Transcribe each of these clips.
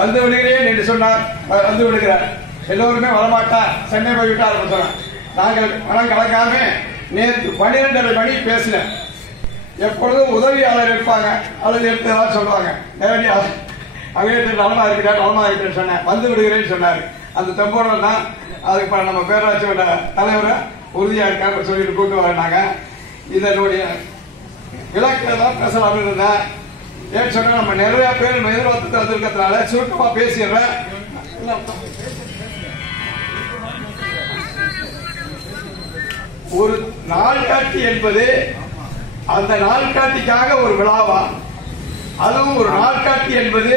வந்து விடுகிறேன் என்று சொன்னார். வந்து விடுகிறார். எல்லோருமே வரமாட்டார், சென்னை போய்விட்டார் சொன்னார். நாங்கள் பணம் கலக்காம நேற்று 12:30 மணி பேசினேன். எப்பொழுதும் உதவியாளர் இருப்பாங்க, அல்லது எடுத்ததான் சொல்லுவாங்க. நேரடியாக அவங்க நலமா இருக்கிறேன் சொன்னேன். வந்து விடுகிறேன்னு சொன்னார். அந்த தெம்போட தான் அதுக்கு நம்ம பேராட்சியோட தலைவரை உறுதியா இருக்காங்க சொல்லிட்டு கூட்டு வராங்க. இதனுடைய இலக்கிய தான் பேசலாம் இருந்தேன். ஏன்னு சொன்னா நம்ம நிறைய பேர் எதிர்பார்த்து வந்திருக்கிறதுனால சுருக்கமா பேசிடுறேன். ஒரு நாள்காட்டி என்பது அந்த நாள்காட்டிக்காக ஒரு விழாவா? அதுவும் ஒரு நாள்காட்டி என்பது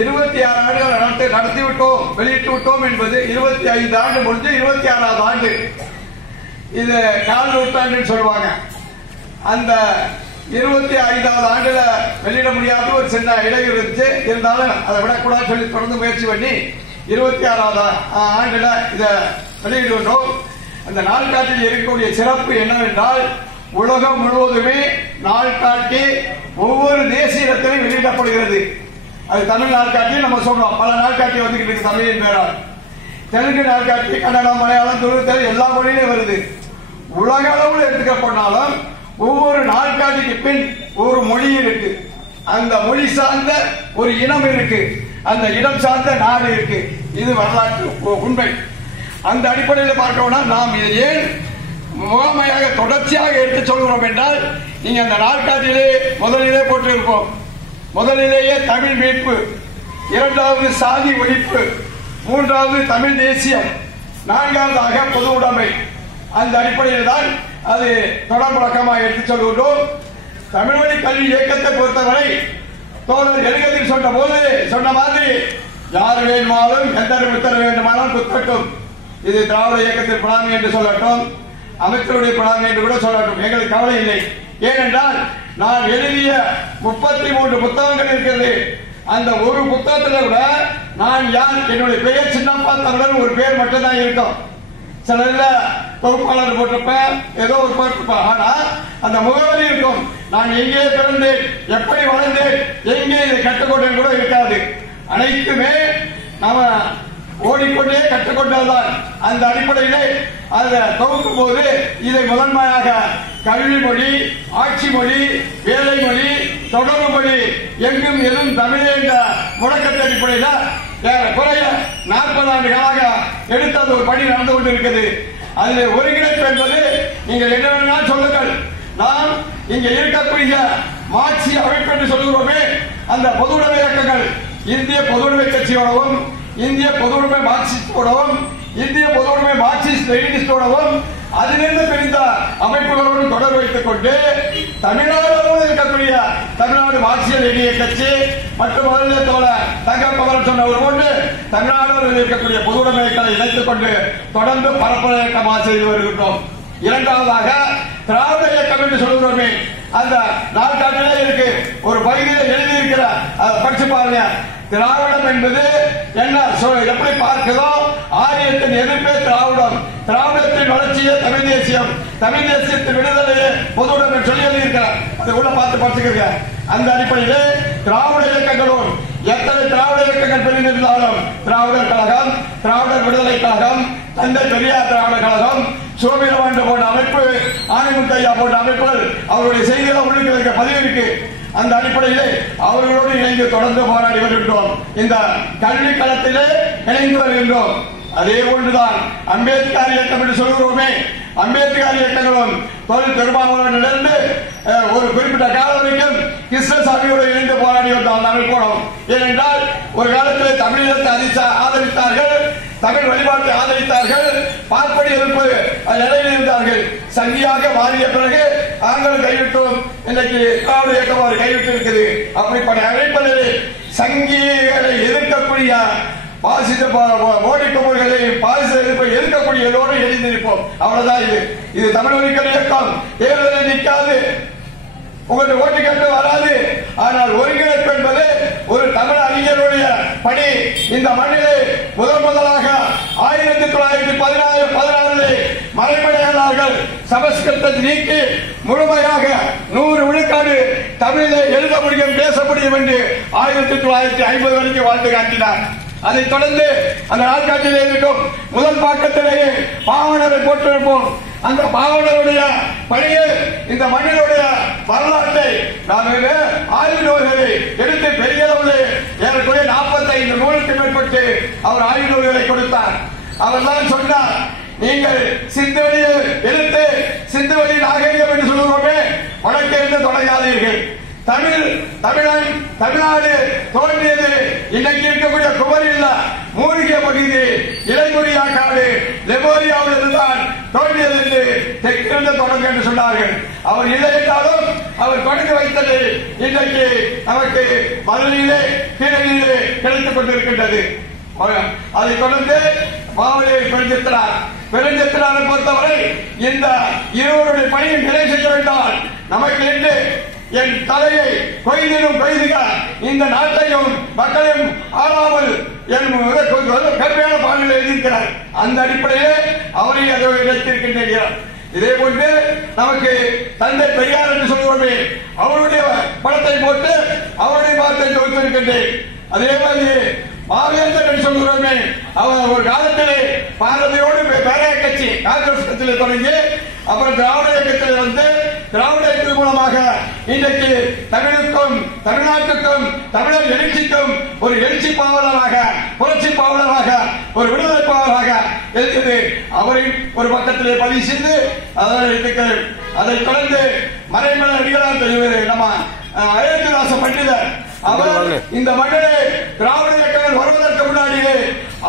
26 ஆண்டுகள் நடத்திவிட்டோம், வெளியிட்டு விட்டோம் என்பது 25 ஆண்டு முடிஞ்சு 26வது ஆண்டு. இது கால் நூற்றாண்டுன்னு சொல்லுவாங்க. அந்த 25வது ஆண்டுல வெளியிட முடியாத ஒரு சின்ன இடையூறு இருந்துச்சு. இருந்தாலும் அதை விடக்கூடாது சொல்லி தொடர்ந்து முயற்சி பண்ணி 26வது ஆண்டுல இதை வெளியிடுகின்றோம். அந்த நாள்காட்டில் இருக்கக்கூடிய சிறப்பு என்னவென்றால், உலகம் முழுவதுமே நாள்காட்டி ஒவ்வொரு தேசிய இடத்திலும் வெளியிடப்படுகிறது. அது தமிழ் நாள்காட்டி நம்ம சொல்றோம். பல நாள்காட்டி வந்துகிட்டு இருக்கு தமிழின் பேரால். தெலுங்கு நாள்காட்டி, கன்னடம், மலையாளம், துளு எல்லா மொழியிலும் வருது. உலக அளவில் எடுத்துக்க போனாலும் ஒவ்வொரு நாள்காட்டிக்கு பின் ஒரு மொழி இருக்கு. அந்த மொழி சார்ந்த ஒரு இனம் இருக்கு. அந்த இனம் சார்ந்த நாடு இருக்கு. இது வரலாற்று உண்மை. அந்த அடிப்படையில் பார்க்கணும்னா நாம் இதை ஏன் முகாமையாக தொடர்ச்சியாக எடுத்து சொல்கிறோம் என்றால், நீங்க அந்த நாள்காட்டிலே முதலிலே போட்டிருப்போம். முதலிலேயே தமிழ் மீட்பு, இரண்டாவது சாதி ஒழிப்பு, மூன்றாவது தமிழ் தேசியம், நான்காவதாக பொது உடைமை. அந்த அடிப்படையில் தான் அது தொடர் முழக்கமாக எடுத்து சொல்கின்றோம். தமிழ் வழி கல்வி இயக்கத்தை பொறுத்தவரை தோழர் எழுகதில் சொன்ன மாதிரி யார் வேண்டுமானாலும் எந்த உத்தரவு வேண்டுமானாலும் குத்தட்டும். இது திராவிட இயக்கத்தின் பிராமி என்று சொல்லட்டும், அமைச்சருடைய பிராமி என்று கூட சொல்லட்டும், எங்களுக்கு கவலை இல்லை. ஏனென்றால் நான் எழுதிய 33 புத்தகங்கள் இருக்கிறது. அந்த ஒரு புத்தகத்தில் கூட நான் யார், என்னுடைய பெயர் சின்னப்பா தமிழன் ஒரு பேர் மட்டும்தான் இருக்கும். சில பொறுப்பாளர் போட்டிருப்பேன், ஏதோ ஒரு போட்டிருப்பேன். ஆனா அந்த முகவரி இருக்கும். நான் எங்கே பிறந்தேன், எப்படி வளர்ந்தேன், எங்கே இதை கற்றுக்கொண்டேன் கூட இருக்காது. அனைத்துமே நாம ஓடிக்கொண்டே கற்றுக்கொண்டதுதான். அந்த அடிப்படையிலே அதை தொகுக்கும் போது இதை முதன்மையாக கல்வி மொழி, ஆட்சி மொழி, வேலை மொழி, தொடர்பு மொழி, எங்கும் எதுவும் தமிழே என்ற முழக்கத்தின் அடிப்படையில் குறைய 40 ஆண்டுகளாக எடுத்தது ஒரு பணி நடந்து கொண்டிருக்கிறது. அதில் ஒருங்கிணைப்பு என்பது நீங்கள் என்ன வேணாலும் சொல்லுங்கள். நாம் இங்க இருக்கக்கூடிய மார்க்சி அமைப்பு என்று சொல்லுகிறோமே, அந்த பொதுவுடைமை இயக்கங்கள் இந்திய பொதுவுடைமை கட்சியோடவும், இந்திய பொதுவுடைமை மார்க்சிஸ்டோடவும், இந்திய பொதுவுடைமை மார்க்சிஸ்ட் லெனினிஸ்டோடவும் அதிலிருந்து பிரிந்த அமைப்புகளோடு தொடர்பு வைத்துக் கொண்டு தமிழ்நாடு இருக்கக்கூடிய தமிழ்நாடு மார்க்சிய லெனினிய கட்சி மற்றும் முதல்ல தோழர் தங்கப்பவர் சொன்னவர் போன்று தமிழ்நாடு இருக்கக்கூடிய பொதுவுடைமைகளை இணைத்துக் கொண்டு தொடர்ந்து பரப்புரை இயக்கமாக செய்து வருகின்றோம். இரண்டாவதாக திராவிட இயக்கம் என்று சொல்லுகிறோமே, அந்த நாள்காட்டிலே இருக்கு ஒரு பகுதியில் எழுதியிருக்கிற படிச்சு பாருங்க. திராவிடம் என்பது என்ன எப்படி பார்க்கிறதோ, ஆரியத்தின் எதிர்ப்பே திராவிடம், திராவிடத்தின் வளர்ச்சியே தமிழ் தேசியம், தமிழ் தேசியத்தின் விடுதலையே பொதுவுடைமை சொல்லி எழுதியிருக்கிறார். அதை உள்ள பார்த்து படிச்சுக்கிறீங்க. அந்த அடிப்படையில் திராவிட இயக்கங்களோடு எத்தனை திராவிட இயக்கங்கள் பிரிந்திருந்தாலும் திராவிடர் கழகம், திராவிடர் விடுதலை கழகம், தந்தை பெரியார் திராவிடர் கழகம், சோமிரவாண்டு போன்ற அமைப்பு, ஆணைமுத்தையா போன்ற அமைப்புகள் அவருடைய செய்திகளை உள்ளிட்டு பதிவு இருக்கு. அந்த அடிப்படையிலே அவர்களோடு இணைந்து தொடர்ந்து போராடி வருகின்றோம். இந்த கல்வி களத்திலே இணைந்து வருகின்றோம். அதே போன்றுதான் அம்பேத்கர் இயக்கம் என்று சொல்கிறோமே, அம்பேத்கர் இயக்கங்களும் தொழில் பெரும்பாலானிலிருந்து ஒரு குறிப்பிட்ட காலம் வரைக்கும் கிருஷ்ணசாமியோடு இணைந்து போராடி வந்தால் அமைப்போம். ஏனென்றால் ஒரு காலத்தில் தமிழீழத்தை ஆதரித்தார்கள், தமிழ் வழிபாட்டை ஆதரித்தார்கள், பார்ப்படி எதிர்ப்பு நிலையில் இருந்தார்கள். சங்கியாக மாறிய பிறகு நாங்கள் கைவிட்டோம். இன்றைக்கு திராவிட இயக்கம் அவர் கைவிட்டு இருக்குது. அப்படிப்பட்ட அழைப்பதில் சங்கிகளை எதிர்க்கக்கூடிய பாசிச மோடி கும்பல்களை பாசிச எதிர்ப்பை எதிர்க்கக்கூடிய எல்லோரும் எழுந்திருப்போம். அவ்வளவுதான். இது தமிழ் வழிகள் இயக்கம் தேர்தலில் நிற்காது, உங்களுடைய ஓட்டு கேட்டு வராது. ஆனால் ஒருங்கிணைப்பு என்பது ஒரு தமிழ் அறிஞருடைய பணி. இந்த மண்ணிலே முதலாக 1916 மறைமலையாளர்கள் சமஸ்கிருதத்தை நீக்கி முழுமையாக 100 விழுக்காடு தமிழிலே எழுத முடியும், பேச முடியும் என்று 1950 வரைக்கும் வாழ்ந்து காட்டினார். அதைத் தொடர்ந்து அந்த நாட்காட்டிலே இருக்கும் முதல் பக்கத்திலேயே பாவனரை போட்டிருப்போம். அந்த பாவனருடைய பணியில் இந்த மண்ணினுடைய வரலாற்றை நாம் ஆய்வு நூல்களை எடுத்து பெரிய அளவில் ஏறக்குறைய 45 நூலுக்கு மேற்பட்டு அவர் ஆய்வு நூல்களை கொடுத்தார். அவர் தான் சொன்னார், நீங்கள் சிந்துவெளியை எடுத்து சிந்துவெளி நாகரிகம் என்று சொல்லுவோமே, வடக்கிருந்து தொடங்காதீர்கள். தமிழ்நாடு தோன்றியது இன்னைக்கு இருக்கக்கூடிய குமரியில் மூழ்கிய பகுதி இலைமுறியா காடு லெபோரியாவில் இருந்தால் தோன்றியது என்று தெற்கிருந்து தொடங்க என்று சொன்னார்கள். அவர் இல்லை என்றாலும் அவர் தொடங்கி வைத்தது இன்றைக்கு நமக்கு மதுரையிலே கீழே கிடைத்துக் கொண்டிருக்கின்றது. அதைத் தொடர்ந்து மாவலியை பெருஞ்சித்திராரை பொறுத்தவரை இந்த இருவருடைய பணியை நிலை செய்ய வேண்டால் நமக்கு என்று என் தலையை கொய்திடும் கொய்துக இந்த நாட்டையும் மக்களையும் ஆளாமல் என் கருமையான பாடலில் எழுதியிருக்கிறார். அந்த அடிப்படையிலே அவரை அதை வைத்திருக்கின்றார். இதே போன்று நமக்கு தந்தை பெரியார் என்று சொல்லுவோமே, அவருடைய படத்தை போட்டு அவருடைய படத்தை வைத்திருக்கின்றேன். அதே மாதிரி மாவேந்தர் என்று சொல்லுவோமே, அவர் ஒரு காலத்திலே பாரதியோடு பேராய கட்சி காங்கிரஸ் கட்சியில் தொடங்கி அப்புறம் திராவிட இயக்கத்தில் வந்து திராவிட இயக்கத்தின் மூலமாக இன்றைக்கு தமிழுக்கும் தமிழ்நாட்டுக்கும் தமிழர் எழுச்சிக்கும் ஒரு எழுச்சி பாவலராக புரட்சி பாவலராக ஒரு விடுதலை பாவலராக இருக்கிறது. அவரை ஒரு பக்கத்திலே பதிவு செய்து அதைத் தொடர்ந்து மறைமலை அடிகளார் நம்ம அயோத்திதாச பண்டிதர் அவர் இந்த மண்ணிலே திராவிட இயக்கங்கள் வருவதற்கு முன்னாடியே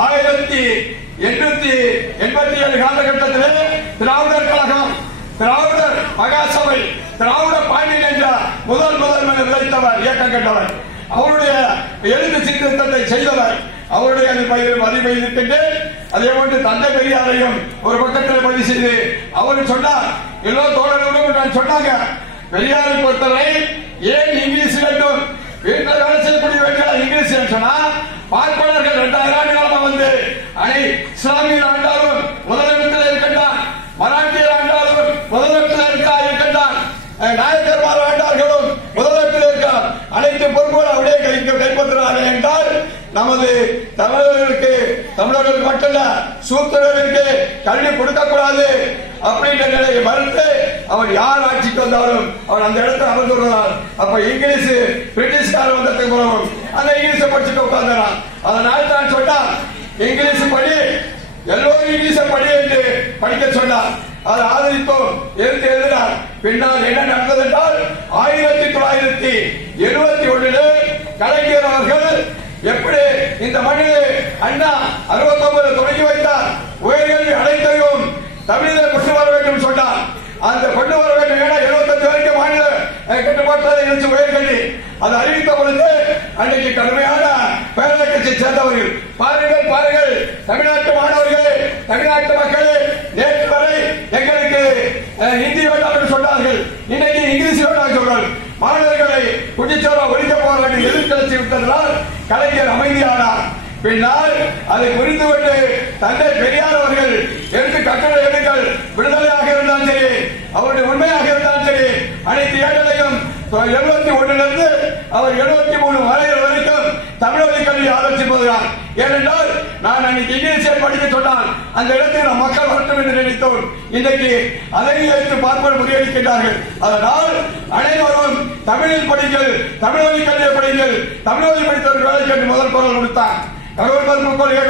1887 காலகட்டத்திலே திராவிடர் கழகம், திராவிடர் மகாசபை, திராவிட பாண்டியன் என்ற முதல் விளைத்தவர், இயக்கம் கண்டவர், அவருடைய எழுத்து சீர்திருத்தத்தை செய்தவர், அவருடைய பதிவு இருக்கின்றேன். அதே போன்று தந்தை பெரியாரையும் ஒரு பக்கத்தில் பதிவு செய்து அவர் சொன்னார், எல்லா தோழர்களும் சொன்னாங்க, பெரியாரை பொறுத்தவரை ஏன் இங்கிலீஷ் வேண்டும், வீட்டில் வேலை செய்யக்கூடிய வேண்டிய இங்கிலீஷ் சொன்னா பார்ப்பனர்கள் 2000 ஆண்டு காலமா வந்து இஸ்லாமியர் ஆண்டாலும் முதலிடத்தில் இருக்கின்றான், மராட்டியர் ஆண்டாலும் முதலிடத்தில் இருக்கின்றான், நாயக்கர்மார் ஆண்டார்களும் முதலிடத்தில் இருக்கார், அனைத்து பொறுப்புகள் அவருடைய கைப்பற்றுகிறார்கள் என்றால் நமது தமிழர்களுக்கு மட்டுமல்ல சூத்திரர்களுக்கு கல்வி கொடுக்கக்கூடாது அப்படின்ற நிலையை மறுத்து அவர் யார் ஆட்சிக்கு வந்தாலும் அவர் அந்த இடத்துல அமர்ந்துள்ளார். அப்ப இங்கிலீஷ் பிரிட்டிஷ்காரர் வந்ததுக்கு பிறகு அந்த இங்கிலீஷை படிச்சுட்டு உட்கார்ந்தான். அதனால தான் சொன்னார், இங்கிலீஷ் படி, எல்லோரும் இங்கிலீஷ படி என்று படிக்க சொன்னார். அதை ஆதரித்தோம், எடுத்து எழுதினார். பின்னால் என்ன நடந்தது என்றால் 1971 கலைஞர் அவர்கள் எப்படி இந்த மண்ணிலே அண்ணா 69 தொடங்கி வைத்தார், உயர்கல்வி அனைத்தையும் தமிழில் கொண்டு வர வேண்டும் சொன்னார். அந்த கொண்டு வர வேண்டும், ஏன்னா 75 வரைக்கும் மாநில கட்டுப்பாட்டு உயர்கல்வி அது அறிவித்த பொழுது அன்றைக்கு கடுமையான பேரவை கட்சியை சேர்ந்தவர்கள் பாருங்கள் தமிழ்நாட்டு மாணவர்களே, தமிழ்நாட்டு மக்களே, நேற்று வரை எங்களுக்கு ஹிந்தி வேண்டாம் என்று சொன்னார்கள், இன்னைக்கு இங்கிலீஷ் வேண்டாம் சொல்றார்கள். மாணவர்களை குடிச்சோரா ஒழிக்க போராட்டம் எதிர்கட்சி விட்டதனால் கலைஞர் அமைதியானார். பின்னால் அதை புரிந்துகொண்டு தந்தை பெரியார் அவர்கள் எடுத்து கட்டளை எடுங்கள், விடுதலையாக இருந்தாலும் சரி, அவருடைய உண்மையாக இருந்தாலும் சரி, அனைத்து ஏழைகளையும் 71 அவர் 73 வரைக்கும் தமிழ் வழி கல்வி ஆலோசிப்பதுதான். ஏனென்றால் நான் அன்னைக்கு இங்கிலீஷை படிக்க சொன்னால் அந்த இடத்தில் மக்கள் வரட்டும் என்று நினைத்தோம். இன்றைக்கு அதை எடுத்து பார்ப்பது முறியடிக்கின்றார்கள். அதனால் அனைவரும் தமிழில் படிங்கள், தமிழ் வழி கல்வியை படிங்கள், தமிழ் வழி படித்தவர்கள் வேலைக்கு என்று முதல் குரல் கொடுத்தார். கடவுள் மருத்துவ கொள்கை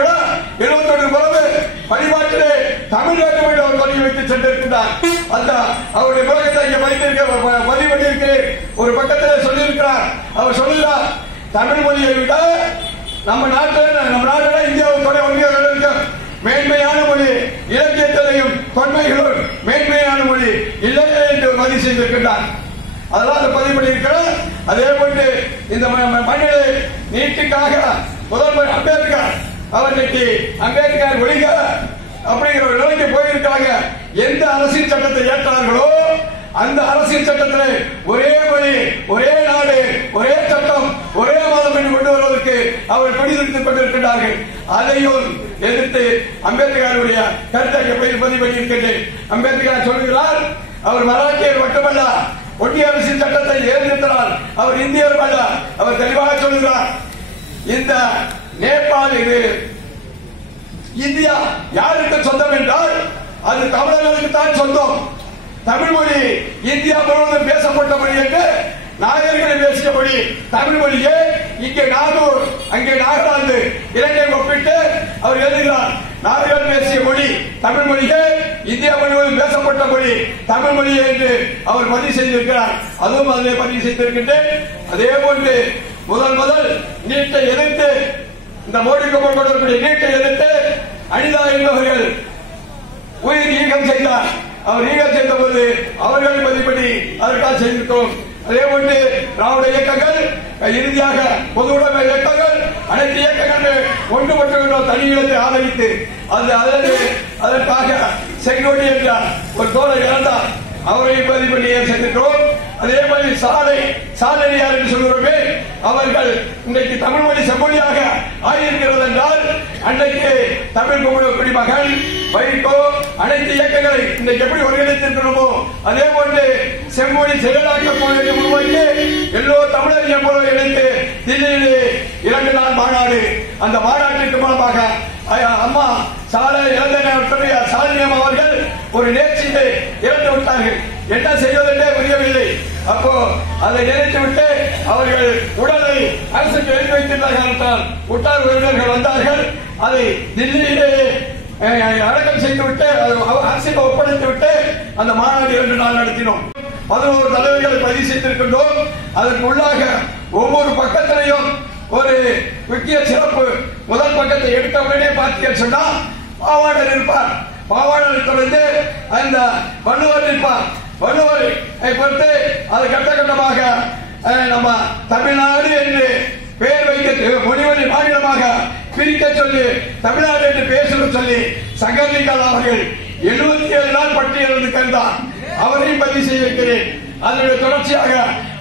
21 பிறகு பரிமாற்றிலே தமிழ் வேண்டும் என்று அவர் சொல்லி வைத்து சென்றிருக்கிறார். அந்த அவருடைய புலகத்தை இங்கே பதிவு பண்ணியிருக்கிறேன். ஒரு பக்கத்தில் சொல்லியிருக்கிறார், அவர் சொல்லுகிறார், தமிழ் மொழியை விட நம்ம நாட்டில் இந்தியாவுடைய ஒன்றிய மேன்மையான மொழி, இலக்கியத்திலையும் தொன்மைகளும் மேன்மையான மொழி இல்லை என்று பதிவு செய்திருக்கிறார். அதெல்லாம் பதிவு பண்ணியிருக்கிறார். அதே போன்று இந்த மண்ணிலே நீட்டுக்காக முதல்வர் அம்பேத்கர் அம்பேத்கர் ஒழிக அப்படிங்கிற ஒரு நிலைக்கு போயிருக்காங்க. எந்த அரசியல் சட்டத்தை ஏற்றார்களோ அந்த அரசியல் சட்டத்தில் ஒரே மொழி, ஒரே நாடு, ஒரே சட்டம், ஒரே மதம் என்று கொண்டு வருவதற்கு அவர் பிடித்திருத்துக் கொண்டிருக்கிறார்கள். அதையும் எதிர்த்து அம்பேத்கருடைய கருத்தை பதிவு பண்ணியிருக்கின்றேன். அம்பேத்கர் சொல்கிறார், அவர் மராட்டியர் மட்டுமல்ல, ஒன்றிய அரசின் சட்டத்தை ஏற்றிருக்கிறார், அவர் இந்தியர் அல்ல. அவர் தெளிவாக சொல்கிறார், இந்த நேபாள் இது இந்தியா யாருக்கு சொந்தம் என்றால் அது தமிழர்களுக்கு தான் சொந்தம். தமிழ் மொழி இந்தியா முழுவதும் பேசப்பட்ட மொழி என்று நாயர்களை பேசிய மொழி தமிழ் மொழியே. இங்கே நாகூர், அங்கே நாகாலாந்து இரண்டை ஒப்பிட்டு அவர் எழுதுகிறார், நாயர்கள் பேசிய மொழி தமிழ் மொழியே, இந்தியா முழுவதும் பேசப்பட்ட மொழி தமிழ் மொழியே என்று அவர் பதிவு செய்திருக்கிறார். அதுவும் அதிலே பதிவு செய்திருக்கின்றேன். அதே போன்று முதல் நீட்டை எதிர்த்து, இந்த மோடி கொண்டு நீட்டை எதிர்த்து அனிதா என்பவர்கள் உயிர் ஈகம் செய்தார். அவர் ஈகம் செய்த போது அவர்கள் மதிப்படி அதற்காக செய்திருக்கிறோம். அதே போன்று திராவிட இயக்கங்கள், இறுதியாக பொது உடைமை இயக்கங்கள், அனைத்து இயக்கங்கள் ஒன்றுபட்டு தனி இடத்தை ஆதரித்து அதற்காக செங்கோடி என்ற ஒரு தோழர் இறந்தார், அவரை பதிவு பண்ணி சென்றிருக்கிறோம். அதே மாதிரி சாதனையார் என்று சொல்கிறோமே, அவர்கள் இன்றைக்கு தமிழ் மொழி செம்மொழியாக ஆகியிருக்கிறது என்றால், அன்றைக்கு தமிழ் குடிமகன் வைகோ அனைத்து இயக்கங்களை இன்றைக்கு எப்படி ஒருங்கிணைத்திருக்கிறோமோ அதே போன்று செம்மொழி செயலாக்க போதை உருவாக்கி எல்லோ தமிழறிஞர் போல இணைத்து தில்லியிலே 2 நாள் மாநாடு, அந்த மாநாட்டிற்கு மூலமாக அம்மா சாலினி அவர்கள் ஒரு நேர்ச்சியை இறந்து விட்டார்கள். என்ன செய்வதென்றே புரியவில்லை. அப்போ அதை நினைத்துவிட்டு அவர்கள் உடலை அரசுக்கு எழுதி வைத்திருந்தார்கள். உற்றார் உறவினர்கள் வந்தார்கள், அதை தில்லியிலே அடக்கம் செய்துவிட்டு அரசுக்கு ஒப்படைத்து விட்டு அந்த மாநாடு 2 நாள் நடத்தினோம். 11 தலைவர்களை பதிவு செய்திருக்கின்றோம். அதற்கு உள்ளாக ஒவ்வொரு பக்கத்திலையும் ஒரு முக்கிய சிறப்பு. முதல் பக்கத்தை எடுத்த உடனே பார்த்தீங்கன்னு சொன்னா பாவாடர் இருப்பார், பாவாடரை தொடர்ந்து அந்த வள்ளுவர் இருப்பார், வள்ளுவரை பொறுத்து அது கட்டமாக நம்ம தமிழ்நாடு என்று பெயர் வைக்க மொழிவழி மாநிலமாக பிரிக்க சொல்லி தமிழ்நாடு என்று பேச சொல்லி சங்கரலிங்கம் அவர்கள் 77 நாள் பட்டியலிருந்து கண்டார். அவரையும் பதிவு செய்திருக்கிறேன். அதனுடைய தொடர்ச்சியாக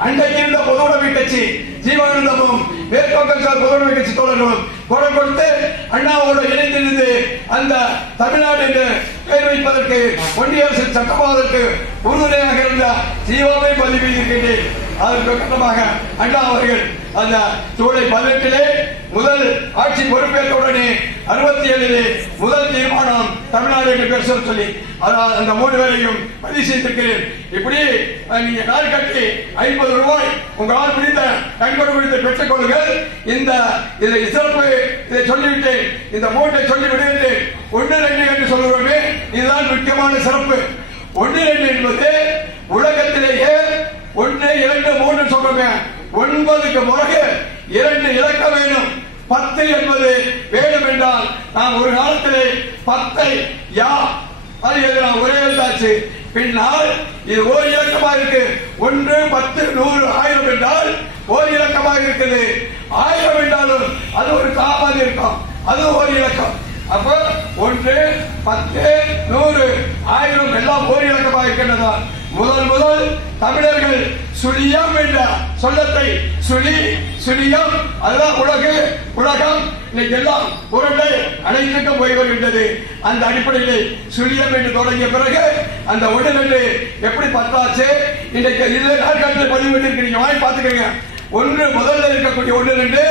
அன்றைக்கு இருந்த பொதுவுடைமை கட்சி ஜீவானந்தமும் மேற்கோக்க பொதுவுடைமை கட்சி தோழர்களும் குரல் கொடுத்து அண்ணாவோடு இணைந்திருந்து அந்த தமிழ்நாடு என்று பெயர் வைப்பதற்கு ஒன்றிய அரசு சட்டமாவதற்கு உறுதுணையாக இருந்த ஜீவாவை பதிவு செய்திருக்கின்றேன். அதற்கு கட்டமாக அண்ணா அவர்கள் அந்த ஜூலை 18 முதல் ஆட்சி பொறுப்பேற்றவுடனே 67 முதல் தீர்மானம் தமிழ்நாடு என்று பேச சொல்லி அந்த 3 பேரையும் பதிவு செய்திருக்கிறேன். இப்படி நீங்க நாள் கட்டி 50 ரூபாய் உங்களால் முடிந்த கண்கொடு முடிந்த பெற்றுக் கொள்ளுங்கள். இந்த சிறப்பு இதை சொல்லிவிட்டு இந்த 3 சொல்லி விடுகின்றேன். 1, 2 என்று சொல்லுவோமே, இதுதான் முக்கியமான சிறப்பு. 1, 2 என்பது உலகத்திலேயே 1, 2, 3 சொல்றோமே, 9க்கு பிறகு 2 இலக்கம் வேணும். 10 என்பது வேணும் என்றால் நாம் ஒரு காலத்திலே 10 அது எழுதலாம், ஒரே எழுதாச்சு. பின்னால் இது ஓர் இலக்கமாக இருக்கு. 1, 10, 100, 1000 என்றால் ஓர் இலக்கமாக இருக்குது. 1000 என்றாலும் அது ஒரு தாமதி இருக்கும், அது ஒரு இலக்கம். அப்ப 1, 10, 100, 1000 எல்லாம் ஓர் இலக்கமாக இருக்கின்றதா. முதல் தமிழர்கள் சுழியம் என்ற சொல்லத்தை சுழியம் அதுதான் உலகம் இன்னைக்கு எல்லாம் உருண்டை அனைத்துக்கும் போய் வருகின்றது. அந்த அடிப்படையில் சுழியம் என்று தொடங்கிய பிறகு அந்த 1, 2 எப்படி 10 ஆச்சு. இன்றைக்கு இதில் நாட்காட்டில் பதிவிட்டிருக்கிறீங்க, வாங்கி பார்த்துக்கங்க. 1 முதல்ல இருக்கக்கூடிய 1, 2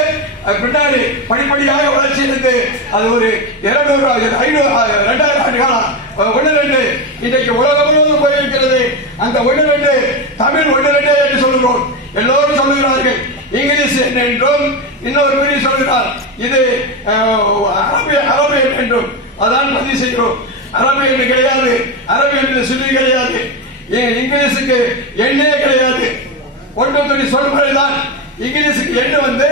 பின்னாடி படிப்படியாக வளர்ச்சி இருந்து அது ஒரு 200 500 2000 ஆண்டு காலம் 1, 2 இன்றைக்கு உலகம் முழுவதும் போயிருக்கிறது. அந்த 1, 2 தமிழ் 1, 2 என்று சொல்கிறோம். எல்லோரும் சொல்லுகிறார்கள் இங்கிலீஷ் என்றும், இன்னொரு மொழி சொல்கிறார் இது அரபியன் என்றும். அதான் பதிவு செய்கிறோம். அரபி என்று கிடையாது, அரபி என்று சொல்லி கிடையாது, இங்கிலீஷுக்கு எண்ணே கிடையாது. 1 சொல்முறைதான். இங்கிலீஷுக்கு எண்ணு வந்து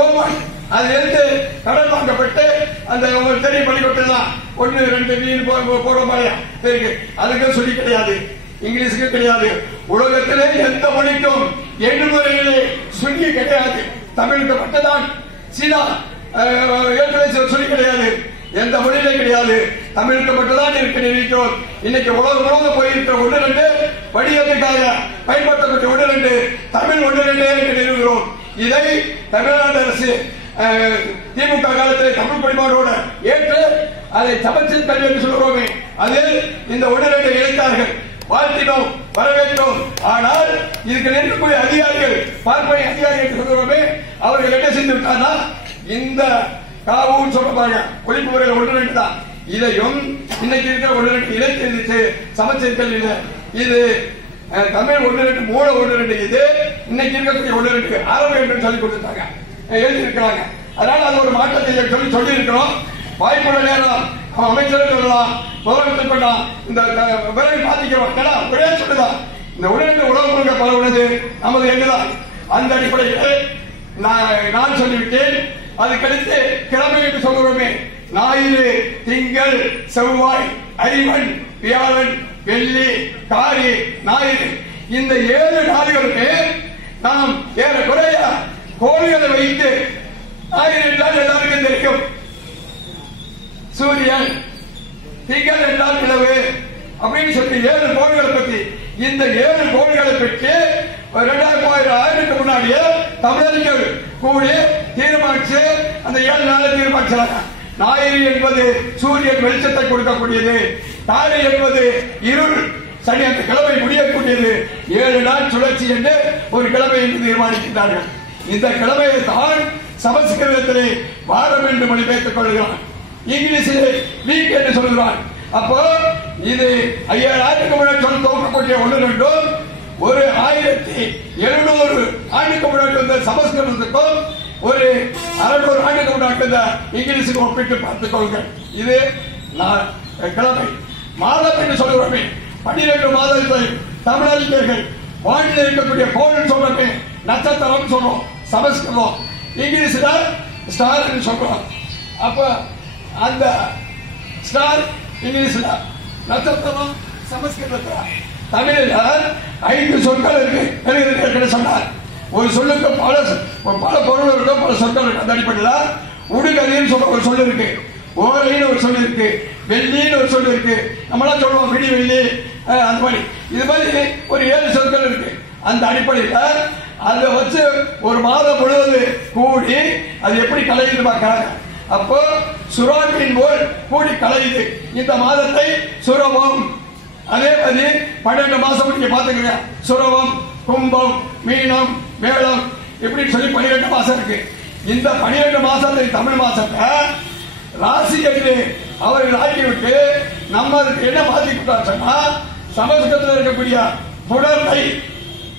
ரோமன், அது எடுத்து கடன் வாங்கப்பட்டு அந்த உங்களுக்கு தெரிய பள்ளிக்கூட்டலாம் 1, 2 மீன் போற மாதிரி இருக்கு. அதுக்கு சொல்லி கிடையாது, இங்கிலீஷுக்கு கிடையாது. உலகத்திலே எந்த மொழிக்கும் எண்ணு முறையிலே சொல்லி கிடையாது. தமிழுக்கு மட்டும்தான். சீனா சொல்லி கிடையாது, எந்த மொழியிலே கிடையாது. தமிழுக்கு மட்டும்தான் இருக்கு நினைக்கிறோம். இன்னைக்கு உலகம் முழுவதும் போயிருக்கிற 1, 2 வடிவத்துக்காக பயன்படுத்தக்கூடிய 1, 2 தமிழ் 1, 2 என்று நிறுவுகிறோம். இதை தமிழ்நாடு அரசு திமுக காலத்தில் தமிழ் பணிபாடோடு ஏற்று அதை சமச்சீர் கல்வி என்று சொல்கிறோமே, அதில் இந்த உடனடி இணைத்தார்கள். வாழ்த்தினோம், வரவேற்றோம். ஆனால் இதுக்கு இருக்கக்கூடிய அதிகாரிகள், பார்ப்பனை அதிகாரிகள் என்று சொல்கிறோமே, அவர்கள் என்ன செய்து விட்டார்னா, இந்த காவும் சொல்றாங்க ஒழிப்பு முறையில் உடனடி தான். இதையும் இன்னைக்கு இருக்கிற உடனடி இணைத்து சமச்சீர் கல்வியில இது தமிழ் ஒன்று மூல ஒன்று இது இன்னைக்கு இருக்கக்கூடிய ஒன்று ஆரம்பம் என்று சொல்லி கொடுத்துட்டாங்க, எழுதி இருக்கிறாங்க. அதனால அது ஒரு மாற்றத்தை சொல்லி இருக்கிறோம். வாய்ப்புள்ள நேரம் அமைச்சர் சொல்லலாம், முதலமைச்சர் பண்ணலாம், இந்த விரைவில் பாதிக்கிறோம். ஒரே சொல்லுதான், இந்த உடனடி உலகம் முழுக்க பரவுனது நமது எண்ணுதான். அந்த அடிப்படையில் நான் சொல்லிவிட்டேன். அதுக்கடுத்து கிழமை என்று சொல்கிறோமே, ஞாயிறு, திங்கள், செவ்வாய், அறிவன், வியாழன், வெள்ளி, காரி, ஞாயிறு, இந்த 7 நாடுகளுமே நாம் ஏறக்குறைய கோள்களை வைத்து, ஞாயிறு என்றால் எல்லாருக்கும் தெரியும் சூரியன், திங்கள் என்றால் நிலவு அப்படின்னு சொல்லி 7 கோள்களை பற்றி, இந்த 7 கோள்களை பற்றி 2000 ஆயிரத்துக்கு முன்னாடியே தமிழர்கள் கூடி தீர்மானிச்சு அந்த 7 நாளை தீர்மானிச்சாங்க. ஞாயிறு என்பது சூரியன் வெளிச்சத்தை கொடுக்கக்கூடியது, தாரை என்பது இருள், சனி அந்த கிழமை முடியக்கூடியது, 7 நாள் சுழற்சி என்று ஒரு கிழமை என்று தீர்மானிக்கின்றார்கள். இந்த கிழமையை தான் சமஸ்கிருதத்திலே வாரம் என்று மொழிபெயர்த்துக் கொள்கிறான், இங்கிலீஷிலே வீக் என்று சொல்கிறான். அப்போ இது 5000 முன்னாடி சொல்ல துவக்கக்கூடிய ஒன்று ரெண்டும் ஒரு 1700 ஆண்டுக்கு முன்னாடி வந்த சமஸ்கிருதத்துக்கும் ஒரு 600 ஆண்டுக்கு முன்னாடி வந்த இங்கிலீஷுக்கு ஒப்பிட்டு பார்த்துக் கொள்ளுங்கள். இது கிழமை. மாதம் என்று சொல்கிறோமே, 12 மாதத்தை தமிழறிஞர்கள் வானிலை இருக்கக்கூடிய கோள் சொல்றோமே, நட்சத்திரம் சொல்றோம் சமஸ்கிருதம், இங்கிலீஷ்ல ஸ்டார் என்று சொல்றோம். அப்ப அந்த ஸ்டார் இங்கிலீஷ்ல, நட்சத்திரம் சமஸ்கிருதத்துல. தமிழில் 5 சொற்கள் இருக்கு சொன்னார். ஒரு சொல்லுக்கு பல பொருள் இருக்கு, பல சொற்கள் இருக்கு. அந்த அடிப்படையில் உடுகதின்னு சொல்ற ஒரு சொல் இருக்கு, ஓரைன்னு ஒரு சொல் இருக்கு, வெள்ளின்னு ஒரு சொல் இருக்கு. நம்மளாம் சொல்லுவோம் விடி வெள்ளி, அந்த மாதிரி இது மாதிரி ஒரு 7 சொற்கள் இருக்கு. அந்த அடிப்படையில் அதை வச்சு ஒரு மாதம் முழுவது கூடி அது எப்படி கலையுது பார்க்கிறாங்க. அப்போ சுறாக்களின் போல் கூடி கலையுது. இந்த மாதத்தை சுரவம், அதே மாதிரி 12 மாசம் நீங்க பாத்துக்கங்க, சுரவம், கும்பம், மீனம், மேளம் இப்படி சொல்லி 12 மாசம் இருக்கு. இந்த 12 மாசத்தை தமிழ் மாசத்தை ராசி என்று அவர்கள் ஆக்கிவிட்டு நம்ம என்ன மாற்றிவிட்டார் சொன்னா, சமஸ்கிருதத்தில் இருக்கக்கூடிய புடலை,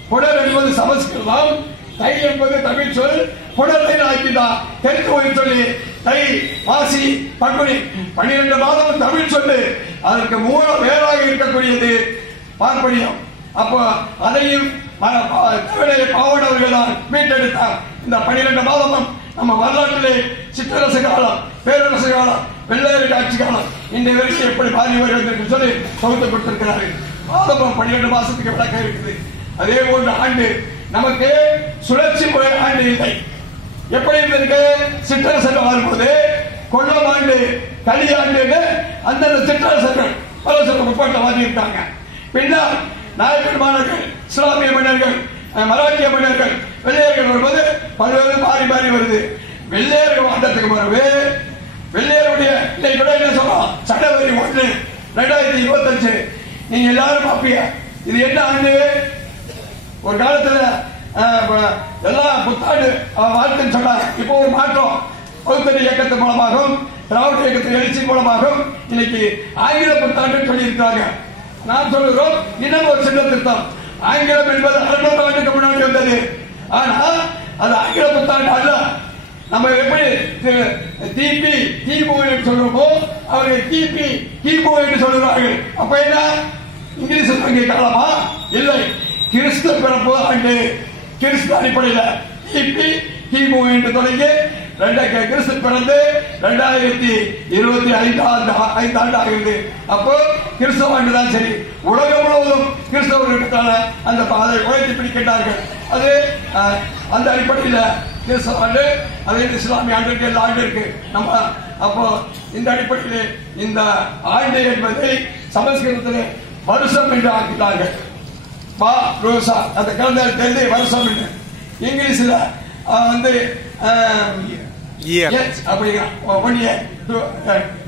புடல் என்பது சமஸ்கிருதம், தை என்பது தமிழ் சொல், புடலை ஆக்கிதான் தெற்கு சொல்லி தை, மாசி, பங்குனி 12 மாதம் தமிழ் சொல்லு. அதற்கு மூல வேறாக இருக்கக்கூடியது பார்ப்பனியம். அப்போ அதையும் பாவனவர்கள் தான் மீட்டெடுத்தார். இந்த 12 மாதமும் நம்ம வரலாற்றிலே சிற்றரசு காலம், பேரரசு காலம், வெள்ளையர் ஆட்சி காலம் இன்றைய வரைக்கும் எப்படி மாறி வருகிறது என்று சொல்லி தொகுத்து கொடுத்திருக்கிறார்கள். மாதம் 12 மாசத்துக்கு விளக்கம் இருக்குது. அதே போன்ற ஆண்டு நமக்கு சுழற்சி முறை ஆண்டு இல்லை. எப்படி இருக்கு, சிற்றரசர்கள் வரும்போது கொள்ளம் ஆண்டு, கலியாண்டு அந்தந்த சிற்றரசர்கள் பல சொல்ல முப்பாட்டை மாற்றி இருக்காங்க. பின்னர் நாயக்கர் மாணவர்கள், இஸ்லாமிய மன்னர்கள், மராட்டிய மன்னர்கள், வெள்ளையர்கள் வரும்போது பல்வேறு மாறி மாறி வருது. வெள்ளையர்கள் வந்ததுக்கு பிறகு வெள்ளையருடைய கூட என்ன சொல்றோம், சட்டவரி 1 2025 நீங்க எல்லாரும் பாப்பீங்க. இது என்ன ஆண்டு? ஒரு காலத்துல எல்லாம் புத்தாண்டு வாழ்த்துன்னு சொன்னாங்க. இப்போ ஒரு மாற்றம் பௌத்தர் இயக்கத்தின் மூலமாகவும் திராவிட இயக்கத்தின் எழுச்சி மூலமாகவும் இன்னைக்கு ஆங்கில புத்தாண்டு சொல்லியிருக்காங்க. நாம் சொல்லுகிறோம் இன்னும் ஒரு சின்ன திருத்தம். ஆங்கிலம் என்பது 600 ஆண்டுக்கு முன்னாடி வந்தது. ஆனால் அது ஆங்கில புத்தாண்டு அல்ல. நம்ம எப்படி தீபி தீபு என்று சொல்றோமோ அவர்கள் கிபி கிபு என்று சொல்கிறார்கள். அப்ப என்ன இங்கிலீஷ் அங்கே காலமா? இல்லை, கிறிஸ்து பிறப்பு ஆண்டு. கிறிஸ்து அடிப்படையில் கிபி கிமு என்று தொடங்கி கிறிஸ்து பிறந்து 2025 ஆண்டு ஆகிறது. அப்போ கிறிஸ்தவ ஆண்டு தான் சரி. உலகம் முழுவதும் கிறிஸ்தவர்களுக்கான அந்த அதை உயர்த்தி பிடிக்கின்றார்கள். அது அந்த அடிப்படையில் கிறிஸ்தவ ஆண்டு, அதே இஸ்லாமிய ஆண்டு எல்லா ஆண்டு இருக்கு. நம்ம அப்போ இந்த அடிப்படையில் இந்த ஆண்டு என்பதை சமஸ்கிருதத்தில் வருஷம் என்று ஆக்கிட்டார்கள். அந்த கலந்தால் தெரிந்து வருஷம் என்று. இங்கிலீஷ்ல வந்து அப்படிங்கிறான்.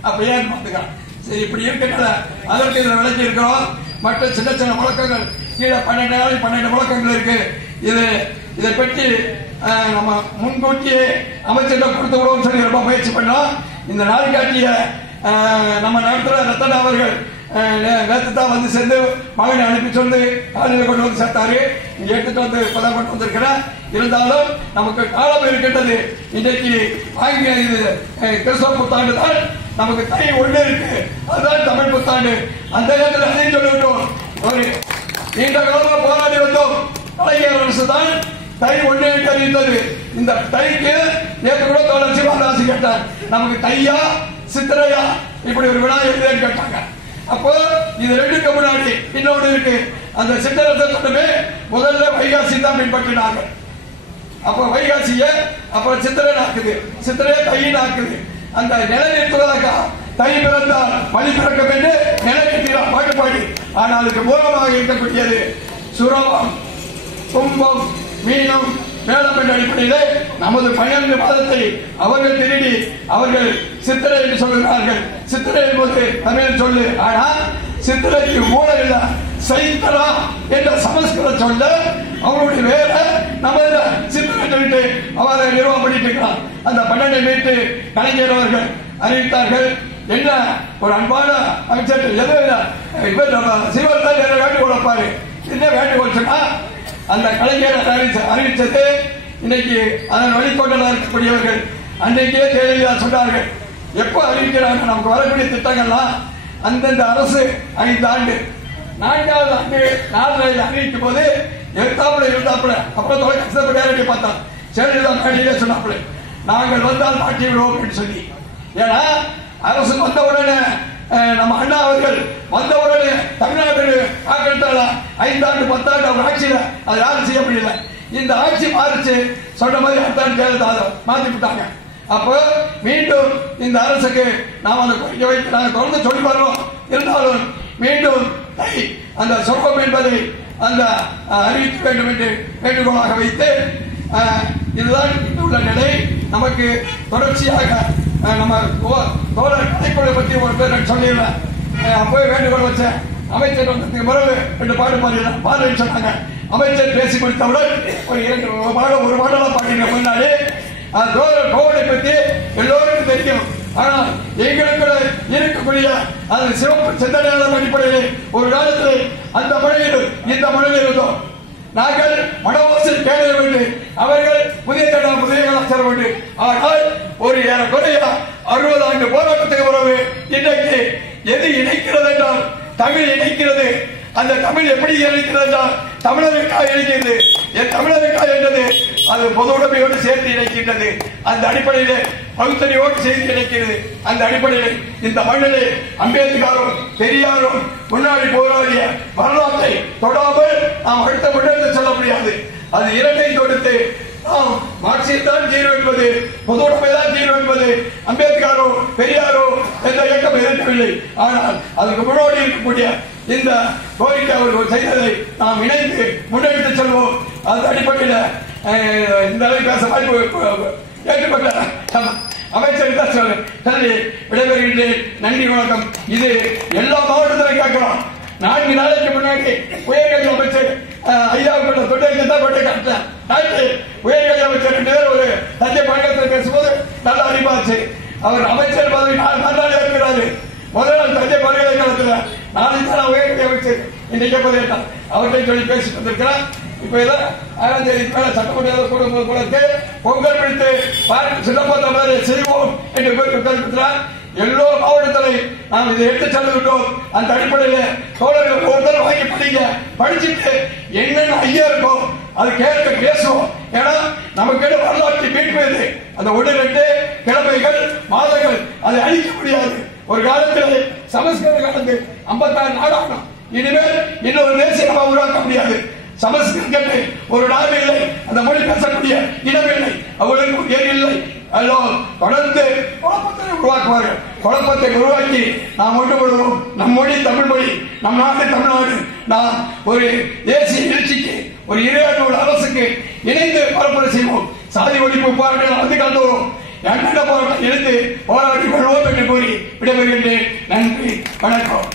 அப்ப ஏன் பார்த்துக்கிறான். சரி, இப்படி இருக்கின்ற அதற்கு இதில் விளக்கி இருக்கிறோம். மற்ற சின்ன சின்ன முழக்கங்கள் கீழே 12 முழக்கங்கள் இருக்கு. இதை பற்றி நம்ம முன்கூட்டியே அமைச்சரிடம் கொடுத்து விடுவோம் சொல்லி ரொம்ப முயற்சி பண்ணோம். இந்த நாள் காட்டிய நம்ம நடத்துற ரத்தன் அவர்கள் நேற்று தான் வந்து சேர்ந்து மகனை அனுப்பி சொல்லி காலையில் கொண்டு வந்து சேர்த்தாரு. இங்க எடுத்துட்டு வந்து இப்பதான் கொண்டு வந்திருக்கிறேன். இருந்தாலும் நமக்கு காலம் இருக்கின்றது. இன்றைக்கு ஆங்கில இது கிறிஸ்தவ புத்தாண்டு தான். நமக்கு தை ஒண்ணு இருக்கு, அதுதான் தமிழ் புத்தாண்டு. அந்த நேரத்தில் அதையும் சொல்லிவிட்டோம். ஒரு நீண்ட காலமா போராடி வந்தோம். கலைஞர் அரசு தான் தை ஒண்ணு என்று அறிவித்தது. இந்த தைக்கு நேற்று கூட தோழர் சிவராசி கேட்டார், நமக்கு தையா சித்திரையா இப்படி ஒரு விழா எழுதுன்னு கேட்டாங்க. அப்போ இது ரெண்டுக்கு முன்னாடி இன்னொன்று இருக்கு. அந்த சித்திரத்தை சொன்னமே முதல்ல வைகாசி தான் பின்பற்றினாங்க. அப்போ வைகாசிய அப்புறம் சித்திரை நாக்குது, சித்திரைய தை நாக்குது. அந்த நிலைநிறுத்துவதற்கா தை பிறந்தால் வழி பிறக்கும் என்று நிலைநிறுத்தினார் பாட்டு பாடி. ஆனால் அதுக்கு மூலமாக இருக்கக்கூடியது சுரவம், கும்பம், மீனம், வேளம் என்ற அடிப்படையிலே நமது 12 மாதத்தை அவர்கள் திருடி அவர்கள் சித்திரை என்று சொல்கிறார்கள். சித்திரை என்பது தமிழ் சொல்லு. ஆனால் சித்திரைக்கு மூலம் இல்ல, சைத்தரா என்ற சமஸ்கிருத சொல்ல அவருடைய வேற நம்ம சித்திரை சொல்லிட்டு அவரை நிர்வாகம் பண்ணிட்டு இருக்கிறார். அந்த 12 மீட்டு கலைஞர் அவர்கள் அறிவித்தார்கள். என்ன ஒரு அன்பான அமைச்சர் சிவத்தை வேண்டுகோள் வைப்பாரு. என்ன வேண்டுகோள் சொன்னா, அந்த கலைஞர் அறிவிச்சது இன்னைக்கு அதன் வழிகொண்டதாக இருக்கக்கூடியவர்கள் அன்றைக்கே தெளிவாக சொன்னார்கள். எப்போ அறிவிக்கிறாங்க நமக்கு வரக்கூடிய திட்டங்கள்லாம் அந்தந்த அரசு 5 ஆண்டு 4வது ஆண்டு 4 அறிவிக்கும் போது எழுத்தாப்புல அப்புறம் தொலைக்காட்சி நேரடி பார்த்தோம். ஜெயலலிதா சொன்னாப்புல நாங்கள் வந்தால் மாற்றி விடுவோம் என்று சொல்லி. ஏன்னா அரசு வந்த உடனே நம்ம அண்ணா அவர்கள் வந்த உடனே தமிழ்நாட்டில் ஆக்கிரமித்தால 5 ஆண்டு 10 ஆண்டு அவங்க ஆட்சியில அது யாரும் செய்ய முடியல. இந்த ஆட்சி மாறிச்சு சொன்ன மாதிரி அடுத்த ஜெயலலிதா மாற்றி விட்டாங்க. அப்போ மீண்டும் இந்த அரசுக்கு நாம் அந்த கோரிக்கை வைத்து நாங்கள் தொடர்ந்து சொல்லி வரோம். இருந்தாலும் மீண்டும் அந்த சொற்பம் என்பதை அந்த அறிவிக்க வேண்டும் என்று வேண்டுகோளாக வைத்து இதுதான் உள்ள நிலை. நமக்கு தொடர்ச்சியாக நம்ம தோழர் கலைக்குழு பற்றி ஒரு பேர் சொல்லிடலாம். அப்போவே வேண்டுகோள் வச்சேன். அமைச்சர் வந்ததுக்கு பிறகு 2 பாடு பாடுன்னு சொன்னாங்க. அமைச்சர் பேசி முடித்தவுடன் ஒரு பாடலாம் பாடின முன்னாடி கோவிலை பற்றி எல்லோருக்கும் தெரியும். ஆனால் எங்களுக்கு இருக்கக்கூடிய அந்த சிவப்பு சிந்தனையாளர் அடிப்படையில் ஒரு காலத்தில் அந்த மொழியில் இந்த மொழியில் இருந்தோம். நாங்கள் மனவாசல் கேட்க வேண்டும், அவர்கள் புதிய கலாச்சாரம் வேண்டும். ஆனால் ஒரு ஏறக்குறைய 60 ஆண்டு போராட்டத்துக்கு பிறகு இன்றைக்கு எது இணைக்கிறது என்றால் தமிழ் இணைக்கிறது. அந்த தமிழ் எப்படி இணைக்கிறது என்றால் தமிழருக்காக இணைக்கிறது. என் தமிழருக்காக என்றது அது பொது உடைமையோடு சேர்த்து இணைக்கின்றது. அந்த அடிப்படையிலே பகுத்தறிவோடு சேர்த்து இணைக்கிறது. அந்த அடிப்படையில் இந்த மண்ணிலே அம்பேத்கரும் பெரியாரும் முன்னாடி போராடிய வரலாற்றை தொடாமல் நாம் அடுத்த முன்னெடுத்து செல்ல முடியாது. அது இரட்டை கொடுத்து நாம் மார்க்சியத்தான் தீர்வு என்பது, பொது உடைமைதான் தீர்வு என்பது அம்பேத்கரோ பெரியாரோ எந்த இயக்கம் எதிர்க்கவில்லை. ஆனால் அதுக்கு முன்னோடி இருக்கக்கூடிய இந்த கோரிக்கை அவர்கள் செய்ததை நாம் இணைந்து முன்னெடுத்து செல்வோம். அந்த அடிப்படையில் இந்த அளவு பேச வாய்ப்பு ஏற்றுக்கொண்ட அமைச்சர் தான் சொல்லி விடைபெறுகின்றேன். நன்றி, வணக்கம். இது எல்லா மாவட்டத்திலும் கேட்கிறோம். 4 நாளைக்கு முன்னாடி உயர்கல்வி அமைச்சர் ஐயாவுக்கு தொண்டை தான் கொண்டு காட்டேன். உயர்கல்வி அமைச்சர் 2 பேர் ஒரு தஞ்சை பழக்கத்தில் பேசும்போது நல்லா அறிவாச்சு. அவர் அமைச்சர் பதவி 4 நாள் இருக்கிறாரு. முதல் நாள் தஞ்சை பல்கலைக்கழகத்தில் 4 தான் உயர்கல்வி அமைச்சர் இன்றைக்கு கேட்டார். அவர்கிட்ட சொல்லி பேசிட்டு வந்திருக்கிறார். இப்ப 6ஆம் தேதி மேல சட்டமன்ற கூடத்து பொங்கல் பிடித்து சிறப்பாக தமிழரை செய்வோம் என்று தெரிவித்தார். எல்லோ மாவட்டத்தில் நாம் இதை எடுத்து சென்றுவிட்டோம். அந்த அடிப்படையில் தோழர்கள் ஒருத்தர் வாங்கி படிச்சுட்டு என்னென்ன ஐயா இருக்கும் அது கேட்க பேசுவோம். ஏன்னா நமக்கு வரலாற்றை மீட்பது அந்த 1-2 கிழமைகள் மாதங்கள் அதை அழிக்க முடியாது. ஒரு காலத்தில் சமஸ்கிருத கலந்து 56 நாடாகும். இனிமேல் இன்னொரு தேசிய நம்ம உருவாக்க முடியாது. சமஸ்கிருதத்தை ஒரு நாடு இல்லை, அந்த மொழி பேசக்கூடிய இடம் இல்லை, அவர்களுக்கு ஏன் இல்லை. தொடர்ந்து குழப்பத்தை உருவாக்குவார்கள். குழப்பத்தை உருவாக்கி நாம் ஒன்றுபடுவோம். நம் மொழி தமிழ் மொழி, நம் நாடு தமிழ்நாடு. நாம் ஒரு தேசிய எழுச்சிக்கு, ஒரு இறையாண்மை அரசுக்கு இணைந்து பரப்புரை செய்வோம். சாதி ஒழிப்பு போராட்டங்கள் வந்து கலந்து வரும். போராட்டம் எடுத்து போராடி கொள்வோம் என்று கூறி விடைபெறுகின்றேன். நன்றி, வணக்கம்.